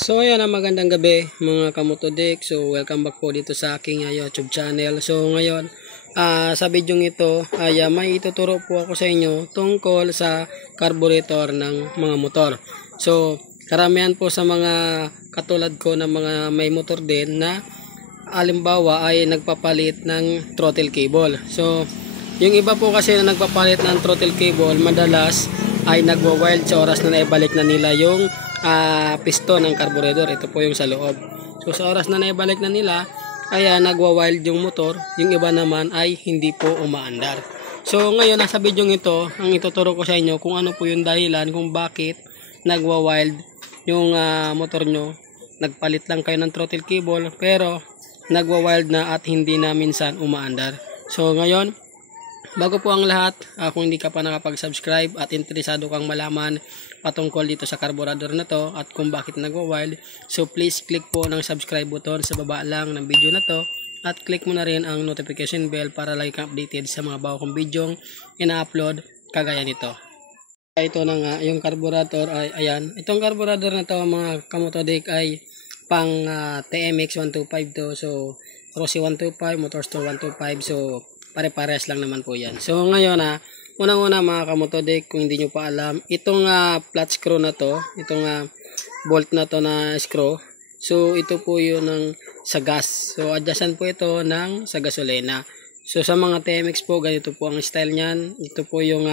So ayan, magandang gabi mga kamotodik. So welcome back po dito sa aking YouTube channel. So ngayon, sa video ito ay may ituturo po ako sa inyo tungkol sa carburetor ng mga motor. So karamihan po sa mga katulad ko na mga may motor din na alimbawa ay nagpapalit ng throttle cable. So yung iba po kasi na nagpapalit ng throttle cable, madalas ay nagwa-wild sa oras na naibalik na nila yung piston ng carburetor. Ito po yung sa loob. So sa oras na naibalik na nila ay nagwa-wild yung motor, yung iba naman ay hindi po umaandar. So ngayon nasa video ito, ang ituturo ko sa inyo kung ano po yung dahilan kung bakit nagwa-wild yung motor nyo. Nagpalit lang kayo ng throttle cable pero nagwa-wild na at hindi na minsan umaandar. So ngayon, bago po ang lahat, kung hindi ka pa nakapag-subscribe at interesado kang malaman patungkol dito sa carburetor na to at kung bakit nagwa-wild, so please click po ng subscribe button sa baba lang ng video na to at click mo na rin ang notification bell para lagi kang updated sa mga bago kong video ina-upload kagaya nito. Ito na nga, yung carburetor ay ayan. Itong carburetor na to mga kamotodik ay pang TMX 125 to. So Rossi 125, Motorstore 125. So pare-pares lang naman po yan. So ngayon unang-una mga kamotodik, kung hindi nyo pa alam, itong flat screw na to, itong bolt na to na screw, so ito po yun ng sa gas. So adjacent po ito ng sa gasolina. So sa mga TMX po, ganito po ang style nyan. Ito po yung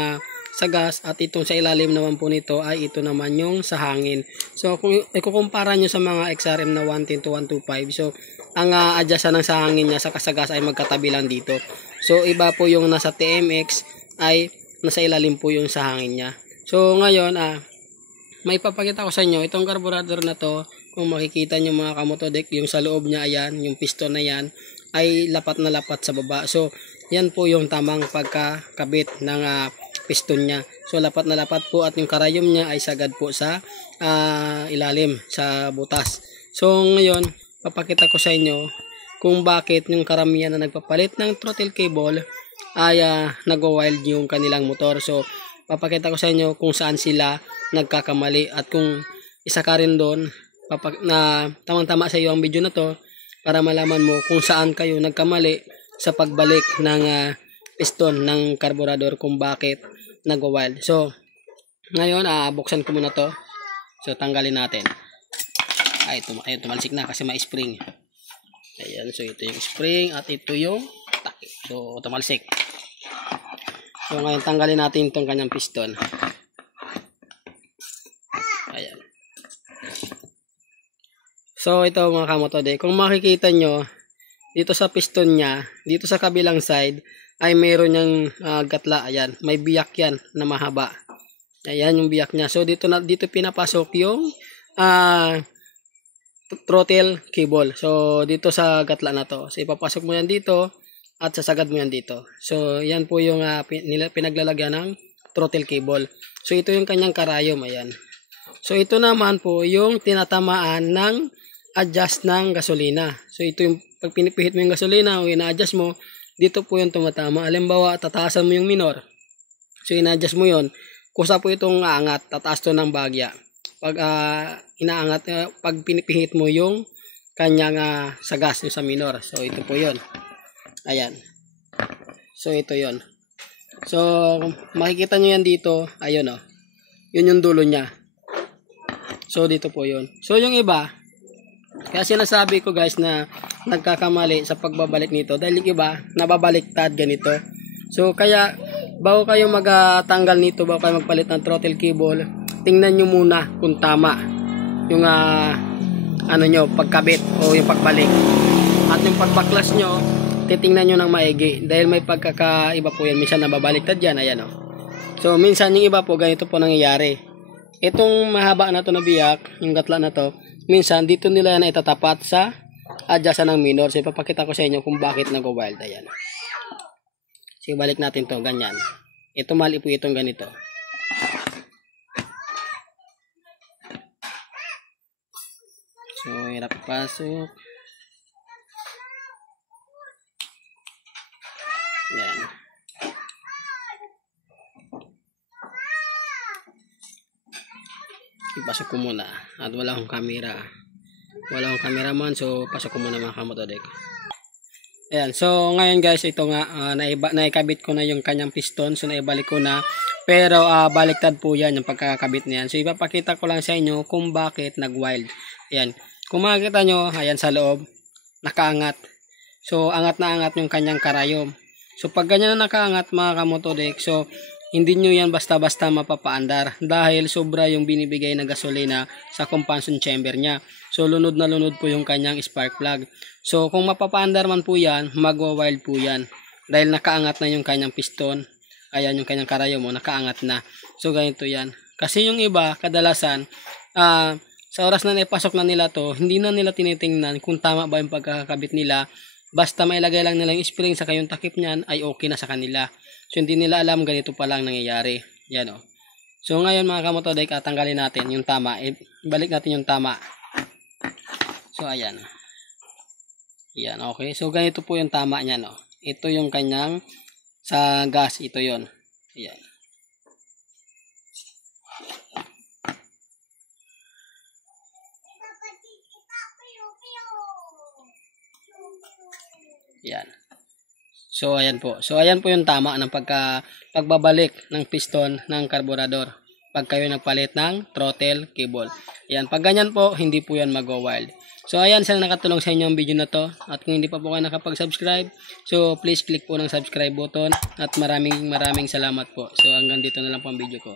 sa gas at itong sa ilalim naman po nito ay ito naman yung sa hangin. So kung ikukumpara nyo sa mga XRM na 110 to 125, so ang adjacent ng sa hangin niya sa gas ay magkatabi lang dito. So iba po yung nasa TMX ay nasa ilalim po yung sa hangin niya. So ngayon may papakita ko sa inyo itong carburetor na to. Kung makikita nyo mga kamotodik, yung sa loob niya ayan, yung piston na yan ay lapat na lapat sa baba. So yan po yung tamang pagkakabit ng piston niya. So lapat na lapat po at yung karayom niya ay sagad po sa ilalim sa butas. So ngayon papakita ko sa inyo kung bakit yung karamihan na nagpapalit ng throttle cable ay nagwa-wild yung kanilang motor. So papakita ko sa inyo kung saan sila nagkakamali at kung isa ka rin doon na tamang-tama sa iyo ang video na to para malaman mo kung saan kayo nagkamali sa pagbalik ng piston ng carburetor kung bakit nagwa-wild. So ngayon buksan ko muna to. So tanggalin natin. Ay tumalsik na kasi may spring. Ayan, so ito yung spring at ito yung takip. So tumalsik. So ngayon tanggalin natin itong kanyang piston. Ayan. So ito mga kamotodik, kung makikita nyo dito sa piston niya, dito sa kabilang side ay mayroon niyang gatla. Ayan, may biyak yan na mahaba. Ayan yung biyak niya. So dito pinapasok yung throttle cable. So dito sa gatla na to. So ipapasok mo yan dito at sasagad mo yan dito. So yan po yung pinaglalagyan ng throttle cable. So ito yung kanyang karayom. Ayan. So ito naman po yung tinatamaan ng adjust ng gasolina. So ito yung pag pinipihit mo yung gasolina o ina-adjust mo, dito po yung tumatama. Halimbawa tataasan mo yung minor. So ina-adjust mo yon. Kusa po itong aangat. Tataas to ng bagya. Pag inaangat, pag pinipihit mo yung kanyang sa gas yung sa minor. So ito po yon. Ayan. So ito yon. So makikita nyo yan dito. Ayun o. Yun yung dulo niya. So dito po yon. So yung iba, kaya sinasabi ko guys na nagkakamali sa pagbabalik nito dahil yung iba nababaliktad ganito. So kaya bago kayo magtanggal nito, bago kayo magpalit ng throttle cable, tingnan nyo muna kung tama yung nyo, pagkabit o yung pagbalik. At yung pagbaklas nyo, titingnan nyo ng maigi dahil may pagkakaiba po yan. Minsan nababaliktad yan. Ayan o. So minsan yung iba po ganito po nangyayari. Itong mahaba na to na biyak, yung gatla na to, minsan dito nila na itatapat sa adjacent ng minor. So ipapakita ko sa inyo kung bakit nag-wild. Ayan. So balik natin to ganyan. Ito mali po itong ganito. So hirap pasok. Yan. pasok ko muna. At wala akong camera. Wala akong cameraman, so pasok ko muna mga kamotodek. Ayan, so ngayon guys, ito nga, naikabit ko na yung kanyang piston. So naibalik ko na. Pero baliktad po yan yung pagkakabit niyan. So ipapakita ko lang sa inyo kung bakit nag-wild. Ayan, kung makikita nyo, ayan sa loob, nakaangat. So angat na angat yung kanyang karayom. So pag ganyan na nakaangat mga kamotodek, so hindi nyo yan basta-basta mapapaandar dahil sobra yung binibigay na gasolina sa combustion chamber niya. So lunod na lunod po yung kanyang spark plug. So kung mapapaandar man po yan, magwa-wild po yan dahil nakaangat na yung kanyang piston. Ayan yung kanyang karayom mo, nakaangat na. So ganito yan. Kasi yung iba, kadalasan, sa oras na naipasok na nila to, hindi na nila tinitingnan kung tama ba yung pagkakabit nila. Basta mailagay lang nila yung spring sa kayong takip niyan ay okay na sa kanila. So hindi nila alam ganito pa lang nangyayari. Yan o. So ngayon mga kamotodek, tanggalin natin yung tama. Balik natin yung tama. So ayan. Yan, okay. So ganito po yung tama niyan o. Ito yung kanyang sa gas. Ito yon. Ayan. Yan. So ayan po. So ayan po yung tama ng pagbabalik ng piston ng karburador pag kayo nagpalit ng throttle cable. Ayan, pag ganyan po, hindi po yan mag-wild. So ayan, sana nakatulong sa inyo ang video na to. At kung hindi pa po kayo nakapag-subscribe, so please click po ng subscribe button. At maraming salamat po. So hanggang dito na lang po ang video ko.